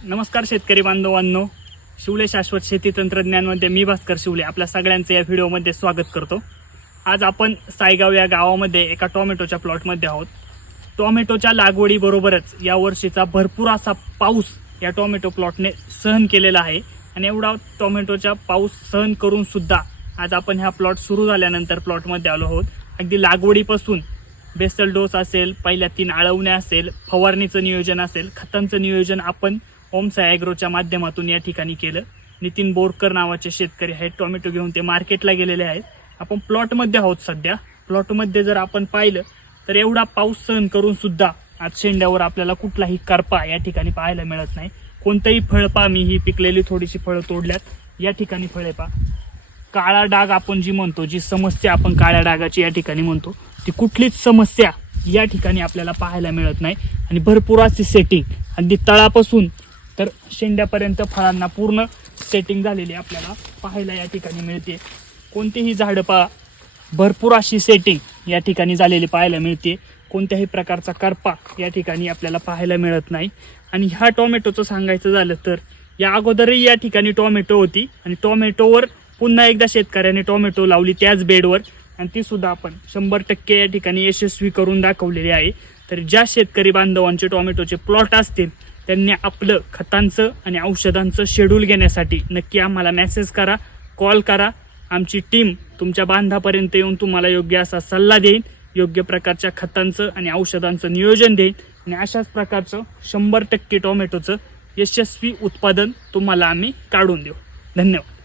नमस्कार शेतकरी बांधवांनो, शिवले शाश्वत शेती तंत्रज्ञानमध्ये मी भास्कर शिवले आपल्या सगळ्यांचे या व्हिडिओमध्ये स्वागत करतो। आज आपण सायगाव या गावामध्ये एका टोमॅटोच्या प्लॉटमध्ये आहोत। टोमॅटोच्या लागवडीबरोबरच या वर्षीचा भरपूर असा पाऊस या टोमॅटो प्लॉटने सहन केलेला आहे आणि एवढा टोमॅटोचा पाऊस सहन करून सुद्धा आज आपण ह्या प्लॉट सुरू झाल्यानंतर प्लॉटमध्ये आलो आहोत। अगदी लागवडीपासून बेसल डोस असेल, पहिल्या 3 आळवण्या असेल, फवारणीचं नियोजन असेल, खतांचं नियोजन आपण ओमसाई ॲग्रोच्या माध्यमातून या ठिकाणी केलं। नितीन बोरकर नावाचे शेतकरी आहेत, टोमॅटो घेऊन ते मार्केटला गेलेले आहेत। आपण प्लॉटमध्ये आहोत सध्या। प्लॉटमध्ये जर आपण पाहिलं तर एवढा पाऊस सहन करून सुद्धा आज शेंड्यावर आपल्याला कुठलाही करपा या ठिकाणी पाहायला मिळत नाही। कोणतंही फळ पा, मी ही पिकलेली थोडीशी फळं तोडल्यात, या ठिकाणी फळे पा। काळा डाग आपण जी म्हणतो, जी समस्या आपण काळ्या डागाची या ठिकाणी म्हणतो, ती कुठलीच समस्या या ठिकाणी आपल्याला पाहायला मिळत नाही आणि भरपूर अशी सेटिंग अगदी तळापासून तर शेंड्यापर्यंत फळांना पूर्ण सेटिंग झालेली आपल्याला पाहायला या ठिकाणी मिळते। कोणतेही झाड पा, भरपूर अशी सेटिंग या ठिकाणी झालेली पाहायला मिळते। कोणत्याही प्रकारचा करपा या ठिकाणी आपल्याला पाहायला मिळत नाही। आणि ह्या टोमॅटोचं सांगायचं झालं तर या अगोदरही या ठिकाणी टोमॅटो होती आणि टोमॅटोवर पुन्हा एकदा शेतकऱ्याने टोमॅटो लावली त्याच बेडवर आणि ती सुद्धा आपण 100% या ठिकाणी यशस्वी करून दाखवलेली आहे। तर ज्या शेतकरी बांधवांचे टोमॅटोचे प्लॉट असतील त्यांनी आपलं खतांचं आणि औषधांचं शेड्यूल घेण्यासाठी नक्की आम्हाला मेसेज करा, कॉल करा। आमची टीम तुमच्या बांधापर्यंत येऊन तुम्हाला योग्य असा सल्ला देईल, योग्य प्रकारच्या खतांचं आणि औषधांचं नियोजन देईल आणि अशाच प्रकारचं 100% टोमॅटोचं यशस्वी उत्पादन तुम्हाला आम्ही काढून देऊ। धन्यवाद।